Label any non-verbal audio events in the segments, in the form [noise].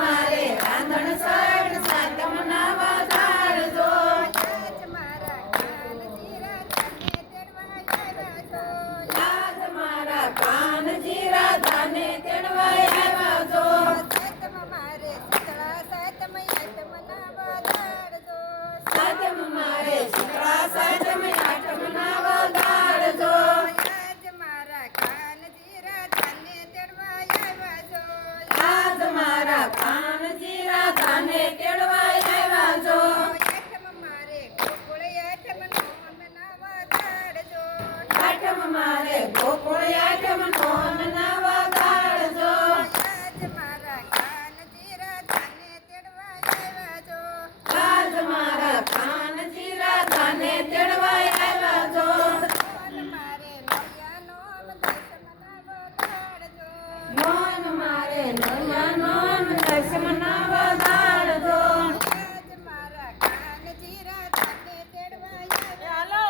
મારે રાંધણ સટ સાતમ ના વધારજો આજ મારા કાન જીરા ધાને તેડવા આવ્યા છો સાતમ મારે શીતળા સાતમ આઠમ મારે ગોકુળ આઠમ નો વધારજો આજ મારા કાન જીરા તને તેડવા આવ્યા છો આજ મારા કાન જીરા તેડવા આવ્યા મોન મારે નોયા નોમ દર્શન ના વધારજો મારે નયા નોમ દર્શન ના વધારજો આજ મારા કાન જીરા તને તેડવા આવ્યા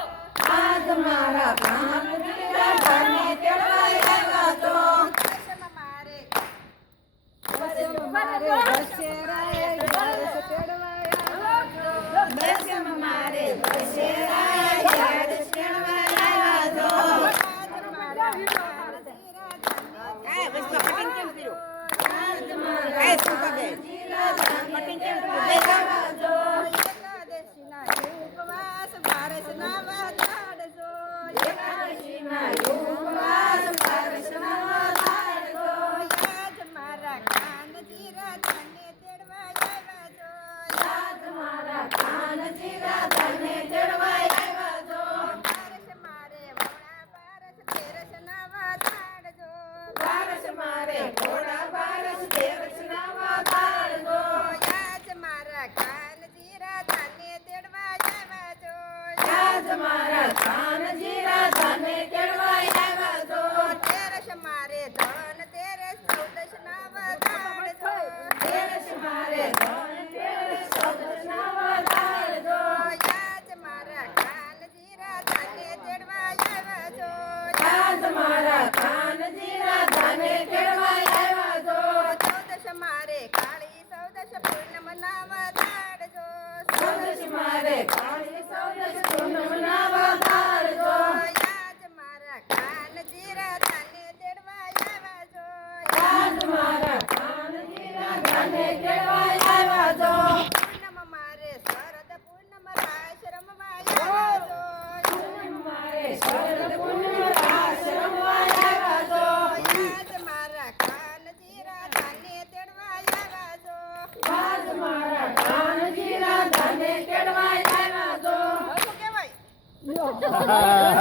આજ મારા કાન જીરા ધાને તેડવા આવ્યા છો દર્શન મારે મારે દશેરાએ ઘરસ તેડવા આવ્યા દર્શન મારે દશેરાએ યાદ તેડવા આવ્યા છો આજ મારા કાન જીરા તને આજ મારા કાન જીરા ધાને તેડવા આવ્યા છો એકાદશીના ઉપવાસ બારસના વધારજો એકાદશીના ઉપવાસ પારસના વધારજો આજ મારા કાન જીરા તને તેડવા આવ્યા છો આજ મારા કાન જીરા ધાને તેડવા આવ્યા છો બારસ મારે વમણા બારસ તેરસના વધારજો બારસ મારે ઘોડા બારસ તેરસના વધારજો આજ મારા કાન જીરા તને તેડવા આવ્યા છો આજ મારા કાન જીરા ધાને તેડવા આવ્યા છો તેરસ મારે ધન તેરસ ચૌદસના વધારજો તેરસ મારે ધન તેરસ ચૌદસના વધારજો આજ મારા કાન જીરા તને તેડવા આવ્યા છો આજ મારા કાન જીરા ધાને તેડવા આવ્યા છો ચૌદશ મારે કાળી ચૌદશ પૂર્ણમ ના વધારજો ચૌદસ મારે કાળી ચૌદસ પૂનમના વધારજો આજ મારા કાન જીરા તને તેડવા આવ્યા છો આજ મારા કાન જીરા ધાને તેડવા આવ્યા છો પૂર્ણમ મારે શરદ પૂર્ણમ રાસ રમવા આવ્યા છો પૂનમ મારે શરદ પૂનમ રાસ રમવા આવ્યા છો આજ મારા કાન જીરા તને તેડવા આવ્યા છો આજ મારા [laughs]